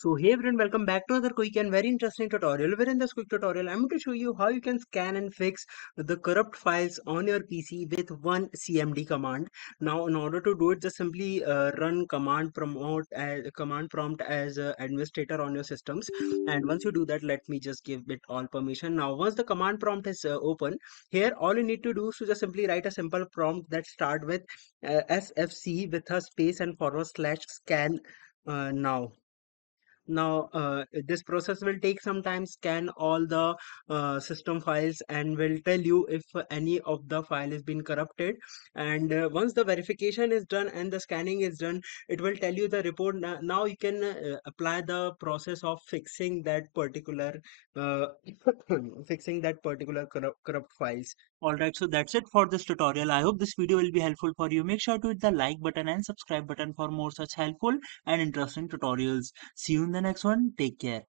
So hey everyone, welcome back to another quick and very interesting tutorial. Where in this quick tutorial, I'm going to show you how you can scan and fix the corrupt files on your PC with one CMD command. Now, in order to do it, just simply run command prompt as administrator on your systems. And once you do that, let me just give it all permission. Now, once the command prompt is open, here all you need to do is to just simply write a simple prompt that start with SFC with a space and forward slash scan now. This process will take some time, scan all the system files and will tell you if any of the file has been corrupted. And once the verification is done and the scanning is done, it will tell you the report. Now you can apply the process of fixing that particular uh, fixing that particular corrupt files. Alright, so that's it for this tutorial. I hope this video will be helpful for you. Make sure to hit the like button and subscribe button for more such helpful and interesting tutorials. See you in the next one. Take care.